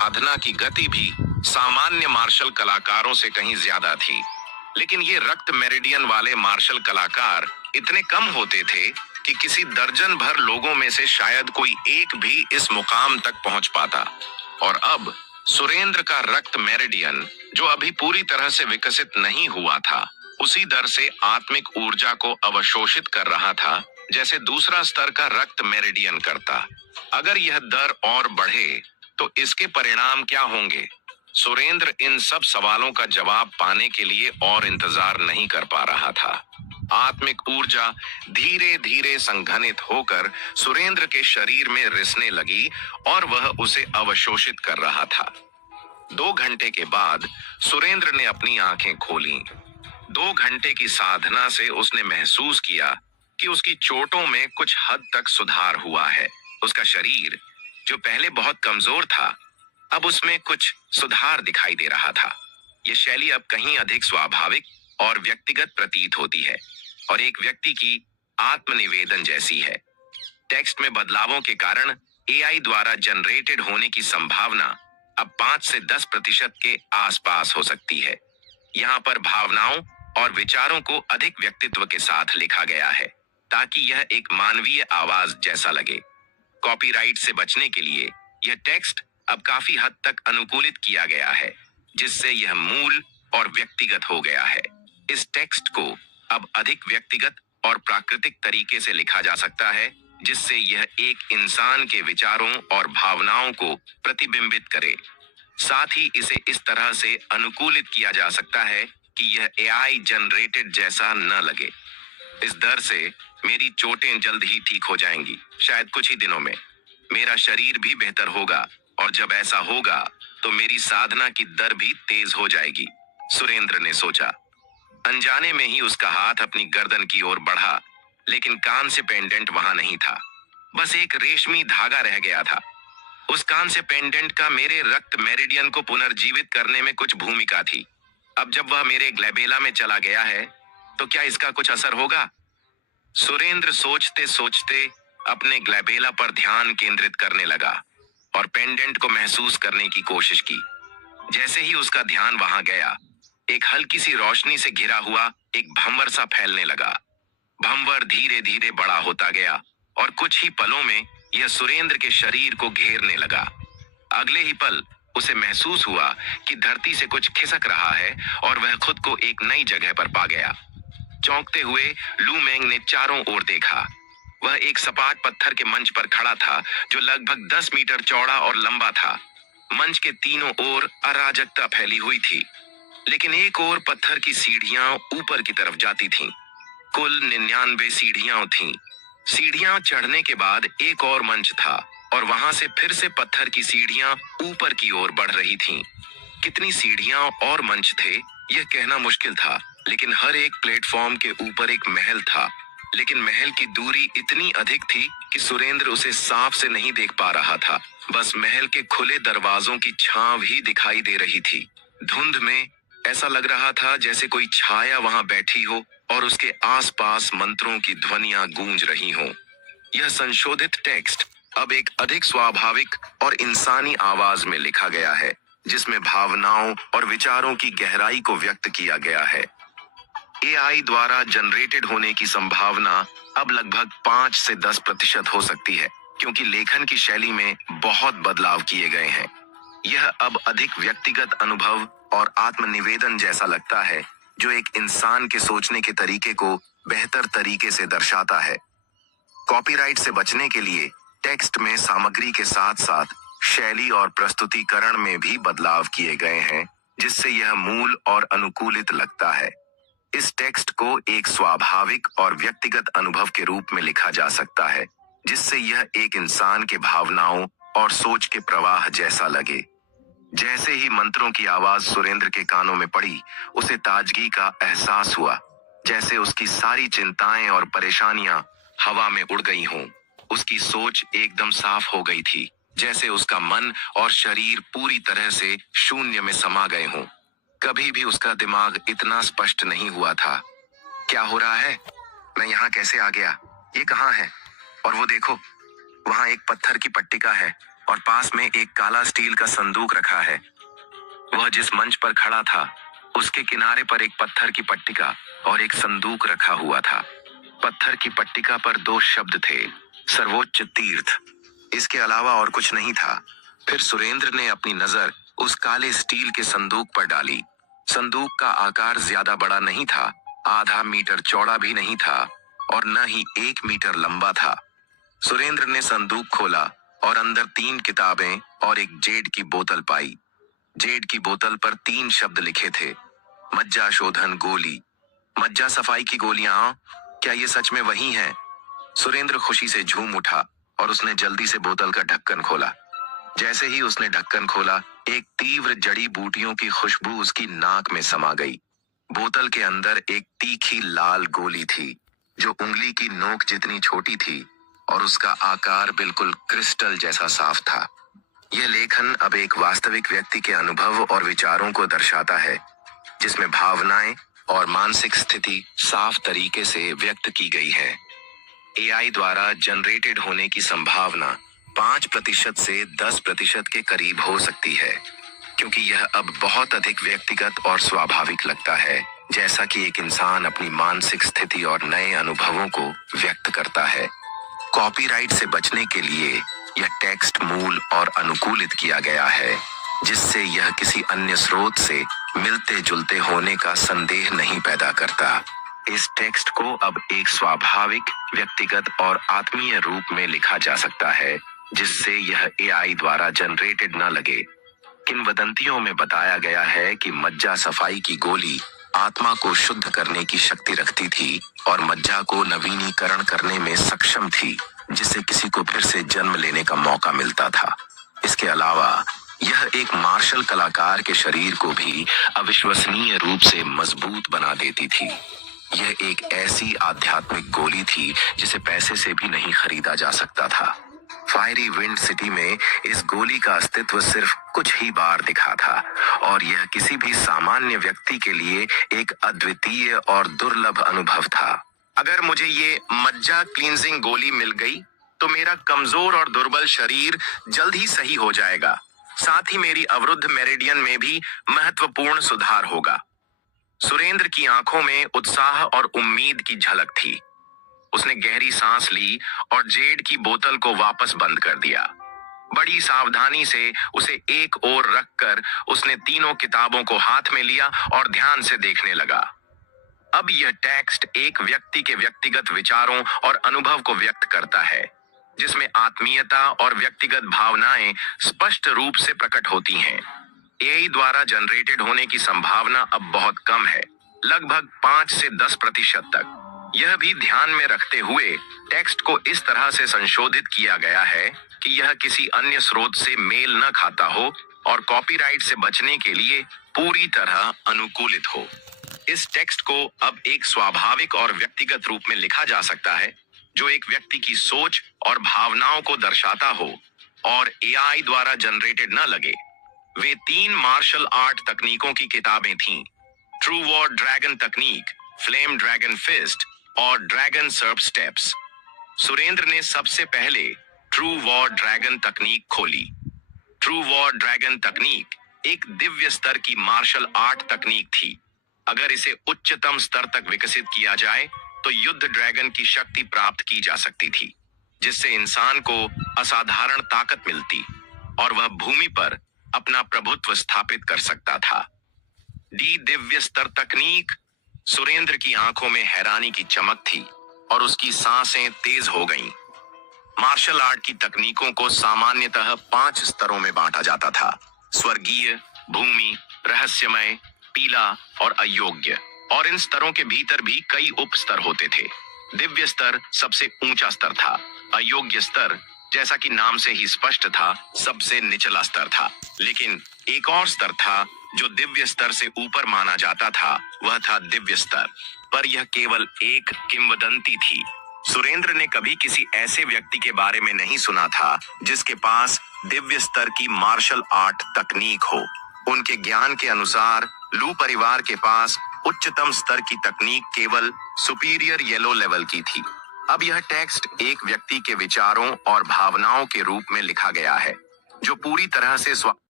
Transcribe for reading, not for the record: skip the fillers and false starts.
साधना की गति भी सामान्य मार्शल कलाकारों से कहीं ज्यादा थी। लेकिन ये रक्त मेरिडियन वाले मार्शल कलाकार इतने कम होते थे कि किसी दर्जन भर लोगों में से शायद कोई एक भी इस मुकाम तक पहुंच पाता। और अब सुरेंद्र का रक्त मेरिडियन, जो अभी पूरी तरह से विकसित नहीं हुआ था, उसी दर से आत्मिक ऊर्जा को अवशोषित कर रहा था जैसे दूसरा स्तर का रक्त मेरिडियन करता। अगर यह दर और बढ़े तो इसके परिणाम क्या होंगे? सुरेंद्र इन सब सवालों का जवाब पाने के लिए और इंतजार नहीं कर पा रहा था। आत्मिक ऊर्जा धीरे धीरे संघनित होकर सुरेंद्र के शरीर में रिसने लगी और वह उसे अवशोषित कर रहा था। 2 घंटे के बाद सुरेंद्र ने अपनी आंखें खोली। 2 घंटे की साधना से उसने महसूस किया कि उसकी चोटों में कुछ हद तक सुधार हुआ है। उसका शरीर, जो पहले बहुत कमजोर था, अब उसमें कुछ सुधार दिखाई दे रहा था। यह शैली अब कहीं अधिक स्वाभाविक और व्यक्तिगत प्रतीत होती है और एक व्यक्ति की आत्मनिवेदन जैसी है। टेक्स्ट में बदलावों के कारण एआई द्वारा जनरेटेड होने की संभावना अब 5 से 10% के आसपास हो सकती है। यहाँ पर भावनाओं और विचारों को अधिक व्यक्तित्व के साथ लिखा गया है ताकि यह एक मानवीय आवाज जैसा लगे। कॉपीराइट से बचने के लिए यह टेक्स्ट अब काफी हद तक अनुकूलित किया गया है, जिससे यह मूल और व्यक्तिगत हो गया है। इस टेक्स्ट को अब अधिक व्यक्तिगत और प्राकृतिक तरीके से लिखा जा सकता है, जिससे यह एक इंसान के विचारों और भावनाओं को प्रतिबिंबित करे। साथ ही इसे इस तरह से अनुकूलित किया जा सकता है कि यह एआई जनरेटेड जैसा न लगे। इस दर से मेरी चोटें जल्द ही ठीक हो जाएंगी, शायद कुछ ही दिनों में। मेरा शरीर भी बेहतर होगा और जब ऐसा होगा तो मेरी साधना की दर भी तेज हो जाएगी, सुरेंद्र ने सोचा। अनजाने में ही उसका हाथ अपनी गर्दन की ओर बढ़ा, लेकिन कान से पेंडेंट वहां नहीं था। बस एक रेशमी धागा रह गया था। उस कान से पेंडेंट का मेरे रक्त मेरिडियन को पुनर्जीवित करने में कुछ भूमिका थी। अब जब वह मेरे ग्लैबेला में चला गया है तो क्या इसका कुछ असर होगा? सुरेंद्र सोचते सोचते अपने ग्लैबेला पर ध्यान केंद्रित करने लगा और पेंडेंट को महसूस करने की कोशिश की। जैसे ही उसका ध्यान वहां गया, एक हल्की सी रोशनी से घिरा हुआ एक भंवर सा फैलने लगा। भंवर धीरे धीरे बड़ा होता गया और कुछ ही पलों में यह सुरेंद्र के शरीर को घेरने लगा। अगले ही पल उसे महसूस हुआ कि धरती से कुछ खिसक रहा है और वह खुद को एक नई जगह पर पा गया। चौंकते हुए लू मेंग ने चारों ओर देखा। वह एक सपाट पत्थर के मंच पर खड़ा था जो लगभग 10 मीटर चौड़ा और लंबा था। मंच के तीनों ओर अराजकता फैली हुई थी, लेकिन एक ओर पत्थर की सीढ़ियां ऊपर की तरफ जाती थीं। कुल 99 सीढ़ियां थीं। सीढ़ियां चढ़ने के बाद एक और मंच था और वहां से फिर से पत्थर की सीढ़ियां ऊपर की ओर बढ़ रही थीं। कितनी सीढ़ियां और मंच थे यह कहना मुश्किल था, लेकिन हर एक प्लेटफॉर्म के ऊपर एक महल था। लेकिन महल की दूरी इतनी अधिक थी कि सुरेंद्र उसे साफ से नहीं देख पा रहा था। बस महल के खुले दरवाजों की छांव ही दिखाई दे रही थी। धुंध में ऐसा लग रहा था जैसे कोई छाया वहां बैठी हो और उसके आसपास मंत्रों की ध्वनियां गूंज रही हों। यह संशोधित टेक्स्ट अब एक अधिक स्वाभाविक और इंसानी आवाज में लिखा गया है, जिसमें भावनाओं और विचारों की गहराई को व्यक्त किया गया है। एआई द्वारा जनरेटेड होने की संभावना अब लगभग 5 से 10% हो सकती है, क्योंकि लेखन की शैली में बहुत बदलाव किए गए हैं। यह अब अधिक व्यक्तिगत अनुभव और आत्मनिवेदन जैसा लगता है, जो एक इंसान के सोचने के तरीके को बेहतर तरीके से दर्शाता है। कॉपीराइट से बचने के लिए टेक्स्ट में सामग्री के साथ साथ शैली और प्रस्तुतिकरण में भी बदलाव किए गए हैं, जिससे यह मूल और अनुकूलित लगता है। इस टेक्स्ट को एक स्वाभाविक और व्यक्तिगत अनुभव के रूप में लिखा जा सकता है, जिससे यह एक इंसान के भावनाओं और सोच के प्रवाह जैसा लगे। जैसे ही मंत्रों की आवाज सुरेंद्र के कानों में पड़ी, उसे ताजगी का एहसास हुआ, जैसे उसकी सारी चिंताएं और परेशानियां हवा में उड़ गई हों। उसकी सोच एकदम साफ हो गई थी, जैसे उसका मन और शरीर पूरी तरह से शून्य में समा गए हों। कभी भी उसका दिमाग इतना स्पष्ट नहीं हुआ था। क्या हो रहा है? मैं यहाँ कैसे आ गया? ये कहाँ है? और वो देखो, वहां एक पत्थर की पट्टिका है और पास में एक काला स्टील का संदूक रखा है। वह जिस मंच पर खड़ा था उसके किनारे पर एक पत्थर की पट्टिका और एक संदूक रखा हुआ था। पत्थर की पट्टिका पर 2 शब्द थे, सर्वोच्च तीर्थ। इसके अलावा और कुछ नहीं था। फिर सुरेंद्र ने अपनी नजर उस काले स्टील के संदूक पर डाली। संदूक का आकार ज्यादा बड़ा नहीं था, आधा मीटर चौड़ा भी नहीं था और न ही 1 मीटर लंबा था। सुरेंद्र ने संदूक खोला और अंदर 3 किताबें और एक जेड की बोतल पाई। जेड की बोतल पर 3 शब्द लिखे थे, मज्जा शोधन गोली। मज्जा सफाई की गोलियां, क्या ये सच में वही हैं? सुरेंद्र खुशी से झूम उठा और उसने जल्दी से बोतल का ढक्कन खोला। जैसे ही उसने ढक्कन खोला, एक तीव्र जड़ी बूटियों की खुशबू उसकी नाक में समा गई। बोतल के अंदर एक तीखी लाल गोली थी जो उंगली की नोक जितनी छोटी थी और उसका आकार बिल्कुल क्रिस्टल जैसा साफ था। यह लेखन अब एक वास्तविक व्यक्ति के अनुभव और विचारों को दर्शाता है, जिसमें भावनाएं और मानसिक स्थिति साफ तरीके से व्यक्त की गई है। एआई द्वारा जनरेटेड होने की संभावना 5% से 10% के करीब हो सकती है, क्योंकि यह अब बहुत अधिक व्यक्तिगत और स्वाभाविक लगता है, जैसा कि एक इंसान अपनी मानसिक स्थिति और नए अनुभवों को व्यक्त करता है। कॉपीराइट से बचने के लिए यह टेक्स्ट मूल और अनुकूलित किया गया है, जिससे यह किसी अन्य स्रोत से मिलते जुलते होने का संदेह नहीं पैदा करता। इस टेक्स्ट को अब एक स्वाभाविक, व्यक्तिगत और आत्मीय रूप में लिखा जा सकता है, जिससे यह एआई द्वारा जनरेटेड न लगे। किंवदंतियों में बताया गया है कि मज्जा सफाई की गोली आत्मा को शुद्ध करने की शक्ति रखती थी और मज्जा को नवीनीकरण करने में सक्षम थी, जिससे किसी को फिर से जन्म लेने का मौका मिलता था। इसके अलावा यह एक मार्शल कलाकार के शरीर को भी अविश्वसनीय रूप से मजबूत बना देती थी। यह एक ऐसी आध्यात्मिक गोली थी जिसे पैसे से भी नहीं खरीदा जा सकता था। फायरी विंड सिटी में इस गोली का अस्तित्व सिर्फ कुछ ही बार दिखा था और यह किसी भी सामान्य व्यक्ति के लिए एक अद्वितीय और दुर्लभ अनुभव था। अगर मुझे ये मज्जा क्लींजिंग गोली मिल गई तो मेरा कमजोर और दुर्बल शरीर जल्द ही सही हो जाएगा। साथ ही मेरी अवरुद्ध मेरिडियन में भी महत्वपूर्ण सुधार होगा। सुरेंद्र की आंखों में उत्साह और उम्मीद की झलक थी। उसने गहरी सांस ली और जेड की बोतल को वापस बंद कर दिया। बड़ी सावधानी से उसे एक ओर रखकर उसने तीनों किताबों को हाथ में लिया और ध्यान से देखने लगा। अब यह टेक्स्ट एक व्यक्ति के व्यक्तिगत विचारों और अनुभव को व्यक्त करता है, जिसमें आत्मीयता और व्यक्तिगत भावनाएं स्पष्ट रूप से प्रकट होती हैं। एआई द्वारा जनरेटेड होने की संभावना अब बहुत कम है, लगभग 5 से 10% तक। यह भी ध्यान में रखते हुए टेक्स्ट को इस तरह से संशोधित किया गया है कि यह किसी अन्य स्रोत से मेल न खाता हो और कॉपीराइट से बचने के लिए पूरी तरह अनुकूलित हो। इस टेक्स्ट को अब एक स्वाभाविक और व्यक्तिगत रूप में लिखा जा सकता है, जो एक व्यक्ति की सोच और भावनाओं को दर्शाता हो और एआई द्वारा जनरेटेड न लगे। वे 3 मार्शल आर्ट तकनीकों की किताबें थीं, ट्रू वॉर ड्रैगन तकनीक, फ्लेम ड्रैगन फिस्ट और ड्रैगन सर्प स्टेप्स। सुरेंद्र ने सबसे पहले ट्रू वॉर ड्रैगन तकनीक खोली। ट्रू वॉर ड्रैगन तकनीक एक दिव्य स्तर की मार्शल आर्ट तकनीक थी। अगर इसे उच्चतम स्तर तक विकसित किया जाए तो युद्ध ड्रैगन की शक्ति प्राप्त की जा सकती थी, जिससे इंसान को असाधारण ताकत मिलती और वह भूमि पर अपना प्रभुत्व स्थापित कर सकता था। डी दिव्य स्तर तकनीक। सुरेंद्र की आंखों में हैरानी की चमक थी और उसकी सांसें तेज हो गईं। मार्शल आर्ट की तकनीकों को सामान्यतः 5 स्तरों में बांटा जाता था: स्वर्गीय, भूमि, रहस्यमय, पीला और अयोग्य। और इन स्तरों के भीतर भी कई उप स्तर होते थे। दिव्य स्तर सबसे ऊंचा स्तर था। अयोग्य स्तर, जैसा कि नाम से ही स्पष्ट था, सबसे निचला स्तर था। लेकिन एक और स्तर था जो दिव्य स्तर से ऊपर माना जाता था, वह था दिव्य स्तर। पर यह केवल एक किंवदंती थी। सुरेंद्र ने कभी किसी ऐसे व्यक्ति के बारे में नहीं सुना था जिसके पास दिव्य स्तर की मार्शल आर्ट तकनीक हो। उनके ज्ञान के अनुसार लू परिवार के पास उच्चतम स्तर की तकनीक केवल सुपीरियर येलो लेवल की थी। अब यह टेक्स्ट एक व्यक्ति के विचारों और भावनाओं के रूप में लिखा गया है, जो पूरी तरह से